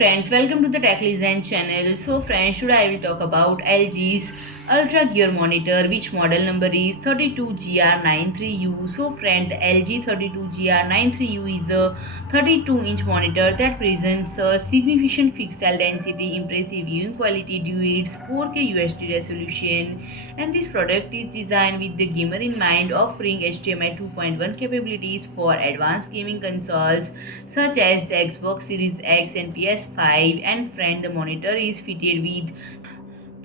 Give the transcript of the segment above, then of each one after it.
friends, welcome to the TechLizen channel. So friends, today I will talk about LG's UltraGear monitor, which model number is 32GR93U. So friend, the LG 32GR93U is a 32-inch monitor that presents a significant pixel density, impressive viewing quality due to its 4K UHD resolution. And this product is designed with the gamer in mind, offering HDMI 2.1 capabilities for advanced gaming consoles such as the Xbox Series X and PS5. And friend, the monitor is fitted with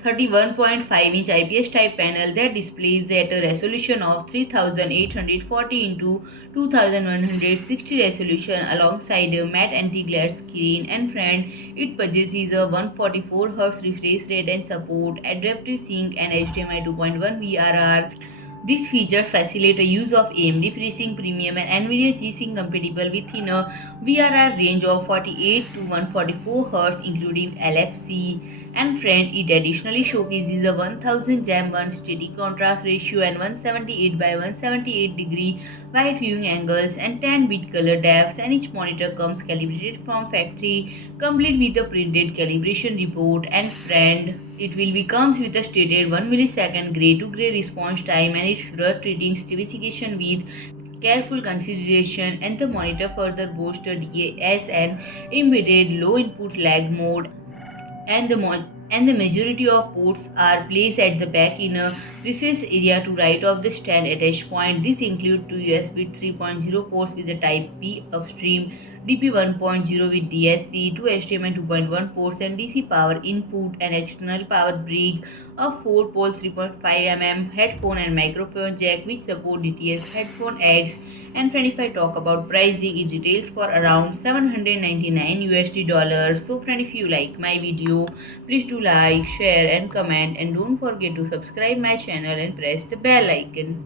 31.5-inch IPS-type panel that displays at a resolution of 3840 into 2160 resolution alongside a matte anti-glare screen. And friend, it possesses a 144Hz refresh rate and support Adaptive-Sync and HDMI 2.1 VRR. These features facilitate the use of AMD FreeSync Premium and Nvidia G-Sync compatible within a VRR range of 48 to 144 Hz including LFC. And friend, it additionally showcases a 1000 jam 1 steady contrast ratio and 178 by 178 degree wide viewing angles and 10-bit color depth. And each monitor comes calibrated from factory, complete with a printed calibration report. And friend, it will be comes with a stated 1 millisecond gray to gray response time, and it's worth treating specification with careful consideration. And the monitor further boasts a DTS and embedded low input lag mode, and the majority of ports are placed at the back in a recessed area to right of the stand attach point. This includes two USB 3.0 ports with the Type B upstream, DP 1.0 with DSC, two HDMI 2.1 ports and DC power input, and external power brick, a 4-pole 3.5 mm headphone and microphone jack which support DTS Headphone X. And friend, if I talk about pricing, it retails for around 799 USD dollars. So friend, if you like my video, please do like, share and comment, and don't forget to subscribe my channel and press the bell icon.